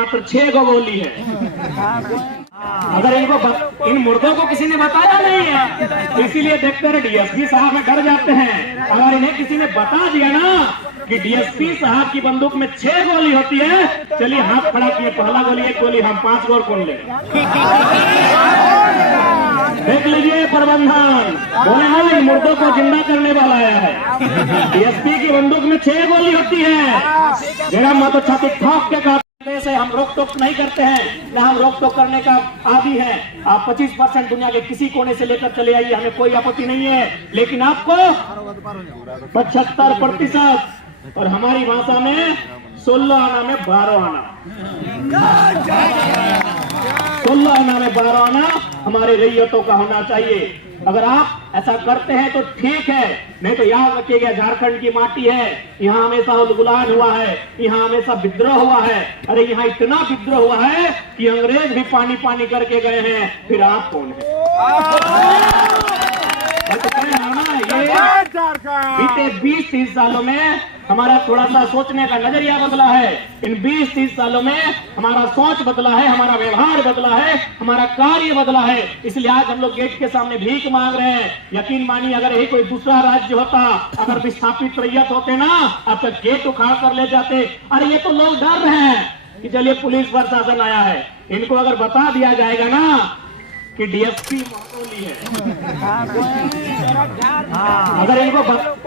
मात्र 6 गो गोली है। अगर इन मुर्दों को किसी ने बताया नहीं है, इसीलिए देखते रहे डीएसपी साहब में डर जाते हैं। अगर इन्हें किसी ने बता दिया ना कि डीएसपी साहब की बंदूक में 6 गोली होती है, चलिए हाथ खड़ा किए, पहला गोली 1 गोली, हम 5 गोल कौन ले। देख लीजिए प्रबंधन, बोले हाँ इन मुर्दों को जिंदा करने वाला आया है। डीएसपी की बंदूक में 6 गोली होती है। जरा मैं तो छाती ठोक के कहता से हम रोक टोक नहीं करते हैं, ना हम रोक टोक करने का आदी है। आप 25% दुनिया के किसी कोने से लेकर चले आइए, हमें कोई आपत्ति नहीं है, लेकिन आपको 75% और हमारी भाषा में 16 आना में 12 आना, 16 आना में 12 आना हमारे रैयतों का होना चाहिए। अगर आप ऐसा करते हैं तो ठीक है, नहीं तो याद रखिएगा झारखंड की माटी है, यहाँ हमेशा उलगुलान हुआ है, यहाँ हमेशा विद्रोह हुआ है। अरे यहाँ इतना विद्रोह हुआ है कि अंग्रेज भी पानी पानी करके गए हैं, फिर आप कौन है? बीते 20-30 सालों में हमारा थोड़ा सा सोचने का नजरिया बदला है। इन 20-30 सालों में हमारा सोच बदला है, हमारा व्यवहार बदला है, हमारा कार्य बदला है। इसलिए आज हम लोग गेट के सामने भीख मांग रहे हैं। यकीन मानिए अगर यही कोई दूसरा राज्य होता, अगर विस्थापित रैयत होते ना, अब तक गेट उखाड़ कर ले जाते। अरे ये तो लोग डर रहे हैं कि चलिए पुलिस प्रशासन आया है, इनको अगर बता दिया जाएगा ना कि डीएसपी महतौली है, अगर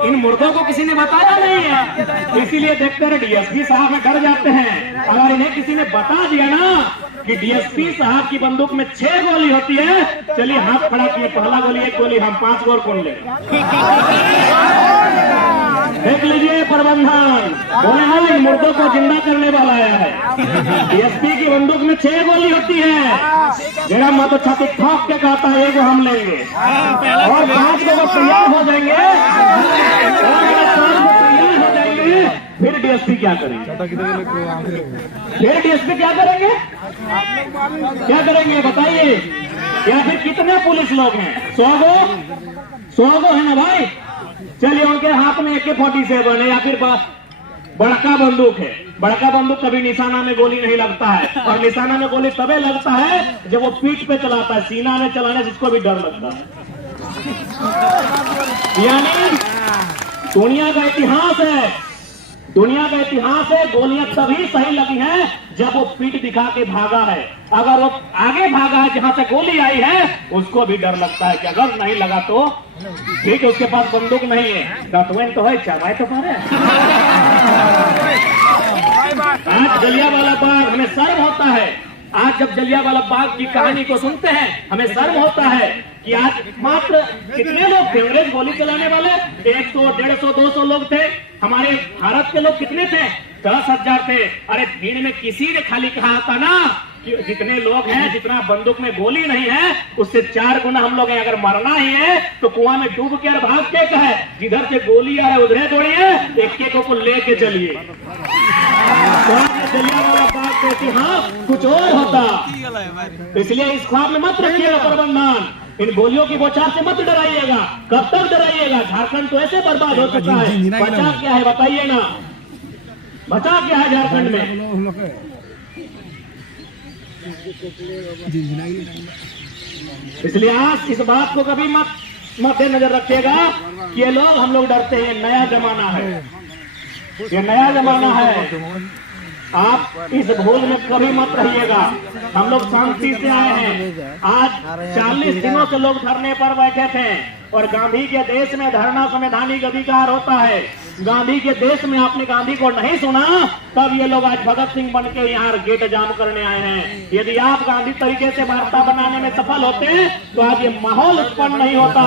इन मुर्दों को किसी ने बताया नहीं है, इसीलिए देखते रहे डीएसपी साहब में डर जाते हैं। अगर इन्हें किसी ने बता दिया ना कि डीएसपी साहब की बंदूक में 6 गोली होती है, चलिए हाथ खड़ा किए, पहला गोली 1 गोली, हम 5 गोल कौन ले। देख लीजिए प्रबंधन, बोले हाँ इन मुर्दों को जिंदा करने वाला आया है। डीएसपी की बंदूक में 6 गोली होती है। जरा मैं तो छाती ठोक के कहता है एगो हम लेंगे और 5 लोग तैयार हो जाएंगे, फिर डीएसपी क्या करेंगे? फिर डीएसपी क्या करेंगे? क्या करेंगे बताइए? या फिर कितने पुलिस लोग हैं? 100 गो है ना भाई? चलिए उनके हाथ में AK-47 है या फिर बड़का बंदूक है। बड़का बंदूक कभी निशाना में गोली नहीं लगता है, और निशाना में गोली तभी लगता है जब वो पीठ पे चलाता है, सीना में चलाने जिसको भी डर लगता है। यानी दुनिया का इतिहास है, दुनिया का इतिहास है, गोलियां तभी सही लगी हैं जब वो पीठ दिखा के भागा है। अगर वो आगे भागा है जहां से गोली आई है, उसको भी डर लगता है कि अगर नहीं लगा तो ठीक है, उसके पास बंदूक नहीं है, डॉक्यूमेंट तो है, चलाए तो मारे। आज जलियांवाला बाग हमें शर्म होता है, आज जब जलियांवाला बाग की कहानी को सुनते हैं हमें शर्म होता है कि आज मात्र कितने लोग थे अंग्रेज गोली चलाने वाले? 100, 150, 200 लोग थे। हमारे भारत के लोग कितने थे? 10,000 थे। अरे भीड़ में किसी ने खाली कहा था ना कि जितने लोग हैं, जितना बंदूक में गोली नहीं है, उससे 4 गुना हम लोग हैं। अगर मरना ही है तो कुआं में डूब के और भाग के कहे, जिधर से गोली आ रहा उधरे दौड़िए, एक को लेके चलिए। जलियांवाला बाग का इतिहास कुछ और होता। इसलिए इस ख्वाब में मत रखिएगा प्रबंधन, इन गोलियों की बौछार से मत डराइएगा। कब तक डराइएगा? झारखंड तो ऐसे बर्बाद हो चुका है, बचा क्या है बताइए ना? बचा क्या है झारखंड में? इसलिए आज इस बात को कभी मत मद्देनजर रखिएगा कि ये लोग हम लोग डरते हैं। नया जमाना है, ये नया जमाना है। आप इस भूल में कभी मत रहिएगा। हम लोग शांति से आए हैं। आज 40 दिनों से लोग धरने पर बैठे थे, और गांधी के देश में धरना संवैधानिक अधिकार होता है। गांधी के देश में आपने गांधी को नहीं सुना, तब ये लोग आज भगत सिंह बन के यहाँ गेट जाम करने आए हैं। यदि आप गांधी तरीके से वार्ता बनाने में सफल होते तो आज ये माहौल उत्पन्न नहीं होता।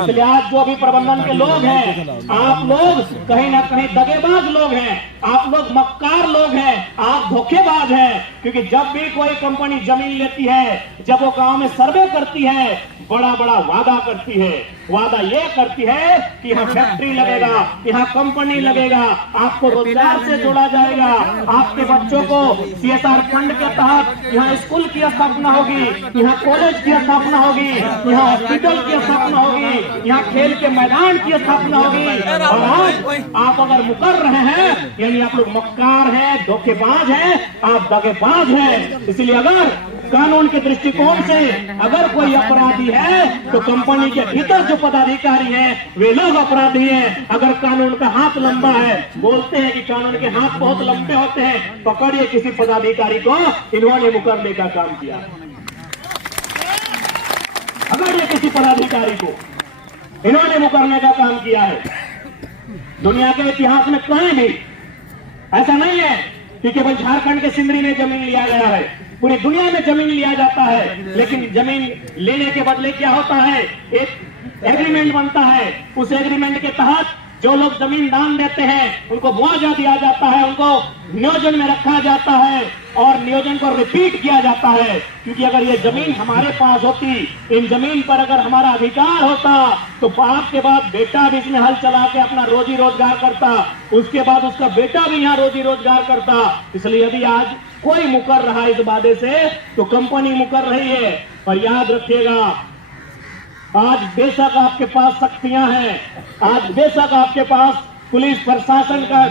इसलिए आज जो भी प्रबंधन के लोग हैं, आप लोग कहीं ना कहीं दगेबाज लोग हैं, आप लोग मक्कार लोग हैं, आप धोखेबाज हैं। क्योंकि जब भी कोई कंपनी जमीन लेती है, जब वो गांव में सर्वे करती है, बड़ा बड़ा वादा करती है, वादा ये करती है कि यहाँ फैक्ट्री लगेगा, यहाँ कंपनी लगेगा, आपको रोजगार से जोड़ा जाएगा, आपके बच्चों को CSR फंड के तहत यहाँ स्कूल की स्थापना होगी, यहाँ कॉलेज की स्थापना होगी, यहाँ हॉस्पिटल की स्थापना होगी, यहाँ खेल के मैदान की स्थापना होगी। और आज आप अगर मुकर रहे हैं यानी आप लोग मक्कार हैं, धोखेबाज हैं, आप दगेबाज हैं। इसलिए अगर कानून के दृष्टिकोण से अगर कोई अपराधी है तो कंपनी के भीतर जो पदाधिकारी हैं वे लोग अपराधी हैं। अगर कानून का हाथ लंबा है, बोलते हैं कि कानून के हाथ बहुत लंबे होते हैं, पकड़िए किसी पदाधिकारी को, इन्होंने मुकरने का काम किया। पकड़िए किसी पदाधिकारी को, इन्होंने मुकरने का काम किया है। दुनिया के इतिहास में कहीं भी ऐसा नहीं है कि केवल झारखंड के सिमरी में जमीन लिया गया है, पूरी दुनिया में जमीन लिया जाता है। लेकिन जमीन लेने के बदले क्या होता है, एक एग्रीमेंट बनता है। उस एग्रीमेंट के तहत जो लोग जमीन दान देते हैं उनको मुआवजा दिया जाता है, उनको नियोजन में रखा जाता है और नियोजन को रिपीट किया जाता है। क्योंकि अगर ये जमीन हमारे पास होती, इन जमीन पर अगर हमारा अधिकार होता तो बाप के बाद बेटा भी इसमें हल चला के अपना रोजी रोजगार करता, उसके बाद उसका बेटा भी यहाँ रोजी रोजगार करता। इसलिए यदि आज कोई मुकर रहा है इस वादे से तो कंपनी मुकर रही है। और याद रखिएगा, आज बेशक आपके पास शक्तियां हैं, आज बेशक आपके पास पुलिस प्रशासन का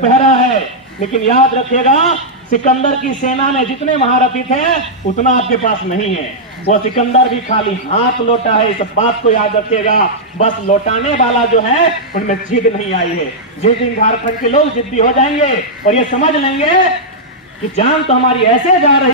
पहरा है, लेकिन याद रखिएगा सिकंदर की सेना में जितने महारथी थे उतना आपके पास नहीं है। वो सिकंदर भी खाली हाथ लौटा है, इस बात को याद रखिएगा। बस लौटाने वाला जो है उनमें जिद नहीं आई है। जिस दिन झारखंड के लोग जिद्दी हो जाएंगे और ये समझ लेंगे कि जान तो हमारी ऐसे जा रही